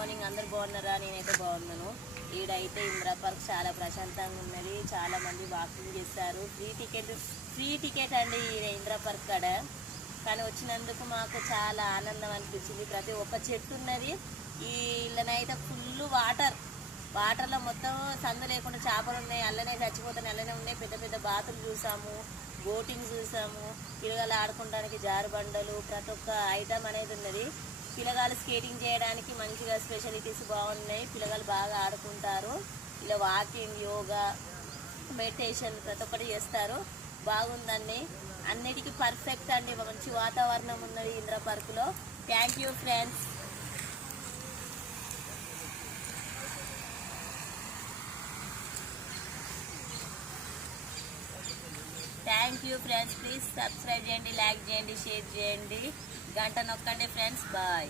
Morning. అందరు బాగున్నారా? నేనైతే బాగున్నాను. ఈడైతే ఇంద్రా పార్క్ చాలా ప్రశాంతంగా ఉన్నది. చాలా మంది వాకింగ్ చేస్తారు. ఫ్రీ టికెట్ అండి ఈ ఇంద్రా పార్క్ కాడ. కానీ వచ్చినందుకు మాకు చాలా ఆనందం అనిపించింది. ప్రతి ఒక్క చెట్టు ఉన్నది. ఈ ఇళ్ళనైతే ఫుల్ వాటర్లో మొత్తం సందు లేకుండా చేపలు ఉన్నాయి. అల్లనే చచ్చిపోతున్నాయి, అల్లనే ఉన్నాయి. పెద్ద పెద్ద బాతులు చూసాము, బోటింగ్ చూసాము, పిల్లగాలు ఆడుకోవడానికి జారుబండలు, ప్రతి ఒక్క ఐటమ్ అనేది ఉన్నది. పిల్లగాలు స్కేటింగ్ చేయడానికి మంచిగా స్పెషాలిటీస్ బాగున్నాయి. పిల్లగాలు బాగా ఆడుకుంటారు. ఇలా వాకింగ్, యోగా, మెడిటేషన్ ప్రతి ఒక్కటి చేస్తారు. బాగుందండి. అన్నిటికీ పర్ఫెక్ట్ అండి. మంచి వాతావరణం ఉన్నది ఇంద్రా పార్కులో. Thank you friends. Thank you friends. Please subscribe చేయండి, లైక్ చేయండి, షేర్ చేయండి, గంట నొక్కండి ఫ్రెండ్స్. బాయ్.